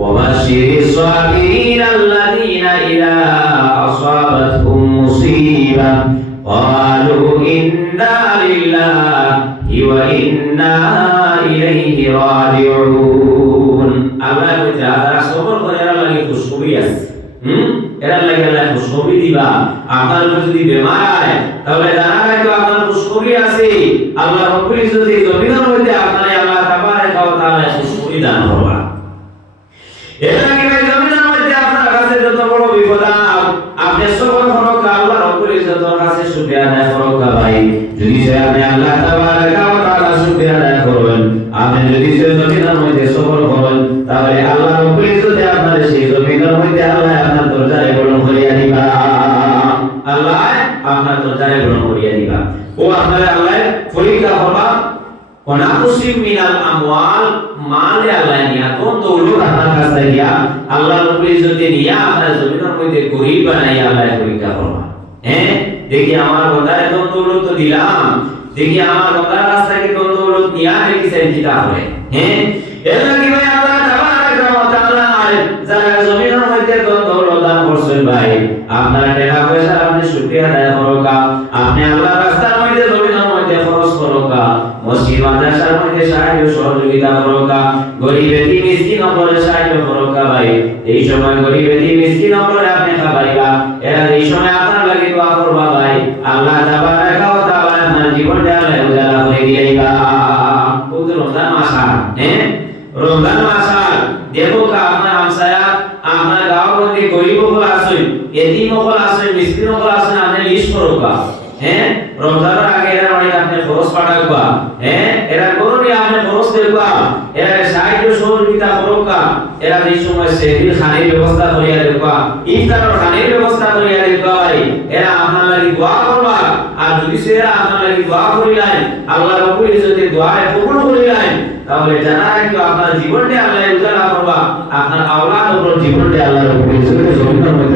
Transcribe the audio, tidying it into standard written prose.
ওয়াবাশশিরিস Saverin আল্লাযীনা ইযা আসাবাতহুম মুসিবা ক্বালু ইন্না লিল্লাহি ওয়া ইন্না ইলাইহি রাজিউন। আল্লাহ যারা সবর করে এরা লাগে খুশখবরি আছে, এরা লাগে আল্লাহ খুশখবরি দিবা। আপনার যদি বেমার হয় তাহলে জানা রাখো আপনার খুশখবরি আছে। আল্লাহ রাব্বুল ইজ্জত এই জমিনের মধ্যে আপনারে আল্লাহ তাবারাক ওয়া তাআলা খুশখবরি দান করবা। এর লাগে এই জমিনের মধ্যে আপনার কাছে যত বড় বিপদ আপনি সবর করো, আল্লাহ রাব্বুল ইজ্জতের কাছে শুকরিয়া আদায় করো ভাই। যদি সে আপনি আল্লাহ তাবারাক ওয়া তাআলা শুকরিয়া আদায় করেন, আপনি যদি সে জমিনের মধ্যে সবর করেন, তাহলে আল্লাহ রাব্বুল ইজ্জত আপনার সেই জমিনের মধ্যে আল্লাহ আপনার দরজায় গ্রহণ করিয়া দিবা। আল্লাহ আপনার দরজায় গ্রহণ করিয়া দিবা। ও আপনার আল্লাহ পরীক্ষা করবা। ওয়ানাকুসিম মিনাল আমওয়াল, মালে আল্লাহ নিয়া কোন দৌলত আপনার কাছে দিয়া আল্লাহ রাব্বুল ইজ্জত নিয়া আপনার জমিনের মধ্যে গরীব বানাইয়া আল্লাহ পরীক্ষা করবা। দেখি আমার বান্দারে কোন দৌলত তো দিলাম, দেখি আমার বান্দার কাছ থেকে কোন দৌলত নিয়া দেখি সেই দিতা হবে। এর লাগি ভাই আল্লাহ তাবারাক ওয়া তাআলা যারা জমিনের মধ্যে কোন দৌলত দান করছেন ভাই, আপনার টাকা পয়সা আপনি শুকরিয়া আদায় করোকা, আপনি আল্লাহর রাস্তার মধ্যে জমিনের মধ্যে খরচ করোকা, মসজিদ মাদ্রাসার মধ্যে সাহায্য সহযোগিতা করোকা, গরীব এতিম মিসকিন করে সাহায্য করোকা ভাই। এই সময় গরীব এতিম মিসকিন করে আপনি খাবাইবা, এরা এই সময় আপনার লাগি দোয়া করবা ভাই। আল্লাহ তাবারাক ওয়া তাআলা আপনার জীবনটা আল্লাহ উজালা করে দিয়েবা। কত রমজান মাস রমজান মাস দেখো কা আপনার হামসায়া আপনার গাঁওর মধ্যে গরীব হল আসেন, এতিম হল আসেন, মিসকিন হল আসেন, আপনি লিস্ট করোকা। রমজানের আগে এরা বাড়িতে আপনি খরচ পাঠাবা, এরা করুন আপনি খরচ দেবা, এরা সাহায্য সহযোগিতা করোকা, এরা এই সময় সেহরির খানির ব্যবস্থা করিয়া দেবা, ইফতারের খানির ব্যবস্থা করিয়া দেবা ভাই। এরা আপনার লাগি দোয়া করবা। আর যদি সেরা আপনার লাগি দোয়া করিলেন, আল্লাহ রাব্বুল ইজ্জতের দোয়ায় কবুল করিলেন, তাহলে জানা রাখো আপনার জীবনটা আল্লাহ উজালা করবা, আপনার আওলাদ উপর জীবনটা আল্লাহ রাব্বুল ইজ্জতের জমিনের মধ্যে